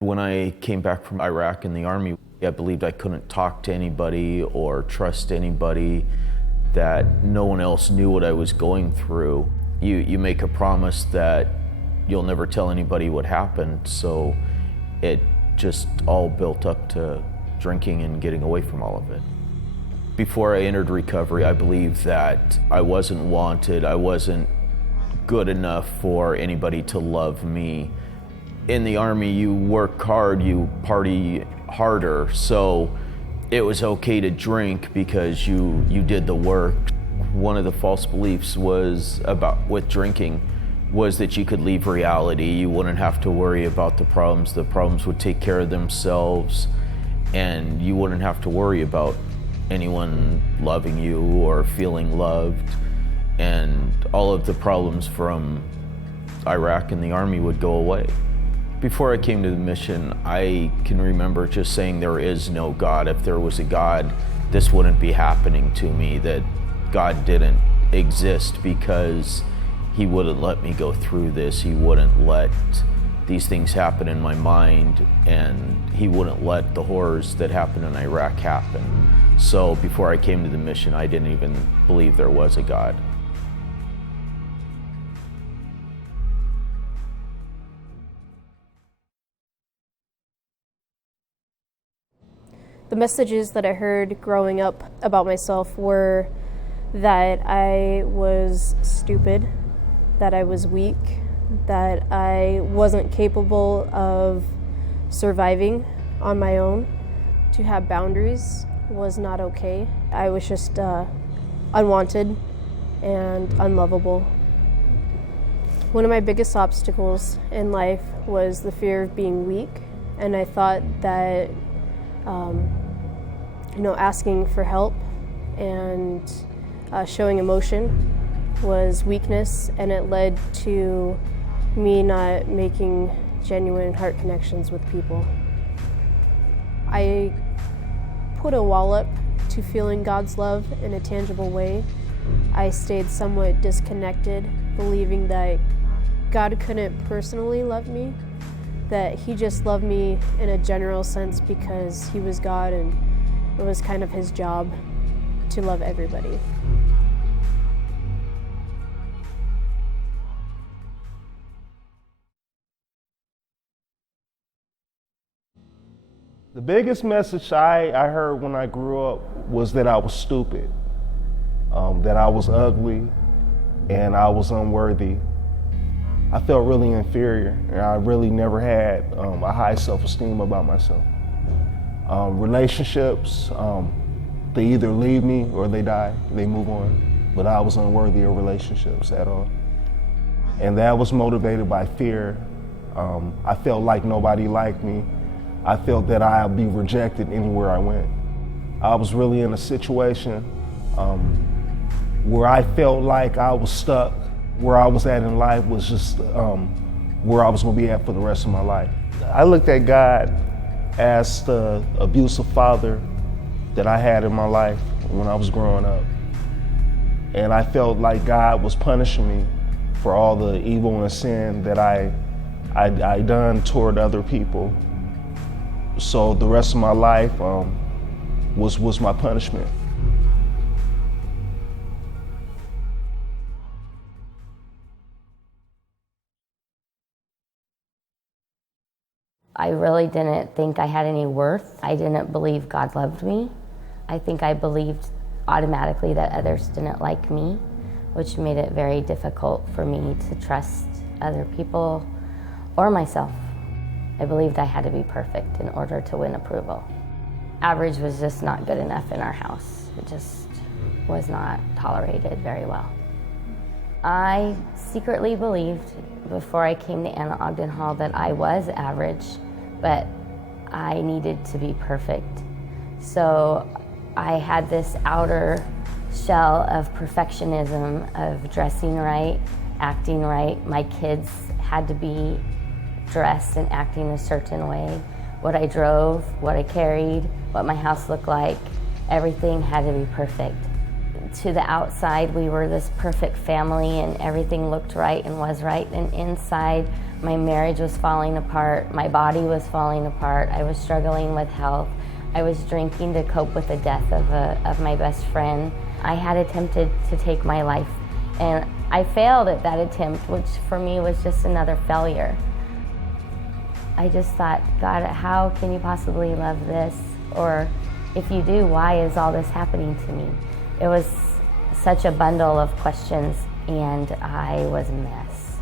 When I came back from Iraq in the Army, I believed I couldn't talk to anybody or trust anybody, that no one else knew what I was going through. You make a promise that you'll never tell anybody what happened, so it just all built up to drinking and getting away from all of it. Before I entered recovery, I believed that I wasn't wanted, I wasn't good enough for anybody to love me. In the Army, you work hard, you party harder, so it was okay to drink because you did the work. One of the false beliefs with drinking was that you could leave reality. You wouldn't have to worry about the problems would take care of themselves, and you wouldn't have to worry about anyone loving you or feeling loved, and all of the problems from Iraq and the Army would go away. Before I came to the mission, I can remember just saying there is no God. If there was a God, this wouldn't be happening to me, that God didn't exist because He wouldn't let me go through this. He wouldn't let these things happen in my mind, and He wouldn't let the horrors that happened in Iraq happen. So before I came to the mission, I didn't even believe there was a God. The messages that I heard growing up about myself were that I was stupid, that I was weak, that I wasn't capable of surviving on my own. To have boundaries was not okay. I was just unwanted and unlovable. One of my biggest obstacles in life was the fear of being weak, and I thought that asking for help and showing emotion was weakness, and it led to me not making genuine heart connections with people. I put a wall up to feeling God's love in a tangible way. I stayed somewhat disconnected, believing that God couldn't personally love me, that He just loved me in a general sense because He was God and it was kind of His job to love everybody. The biggest message I heard when I grew up was that I was stupid, that I was ugly, and I was unworthy. I felt really inferior, and I really never had a high self-esteem about myself. Relationships, they either leave me or they die, they move on, but I was unworthy of relationships at all. And that was motivated by fear. I felt like nobody liked me. I felt that I'd be rejected anywhere I went. I was really in a situation where I felt like I was stuck. Where I was at in life was just where I was gonna be at for the rest of my life. I looked at God as the abusive father that I had in my life when I was growing up. And I felt like God was punishing me for all the evil and sin that I done toward other people. So the rest of my life was my punishment. I really didn't think I had any worth. I didn't believe God loved me. I think I believed automatically that others didn't like me, which made it very difficult for me to trust other people or myself. I believed I had to be perfect in order to win approval. Average was just not good enough in our house. It just was not tolerated very well. I secretly believed before I came to Anna Ogden Hall that I was average, but I needed to be perfect. So I had this outer shell of perfectionism, of dressing right, acting right. My kids had to be dressed and acting a certain way. What I drove, what I carried, what my house looked like, everything had to be perfect. To the outside, we were this perfect family and everything looked right and was right. And inside, my marriage was falling apart. My body was falling apart. I was struggling with health. I was drinking to cope with the death of my best friend. I had attempted to take my life, and I failed at that attempt, which for me was just another failure. I just thought, God, how can you possibly love this? Or if you do, why is all this happening to me? It was such a bundle of questions, and I was a mess.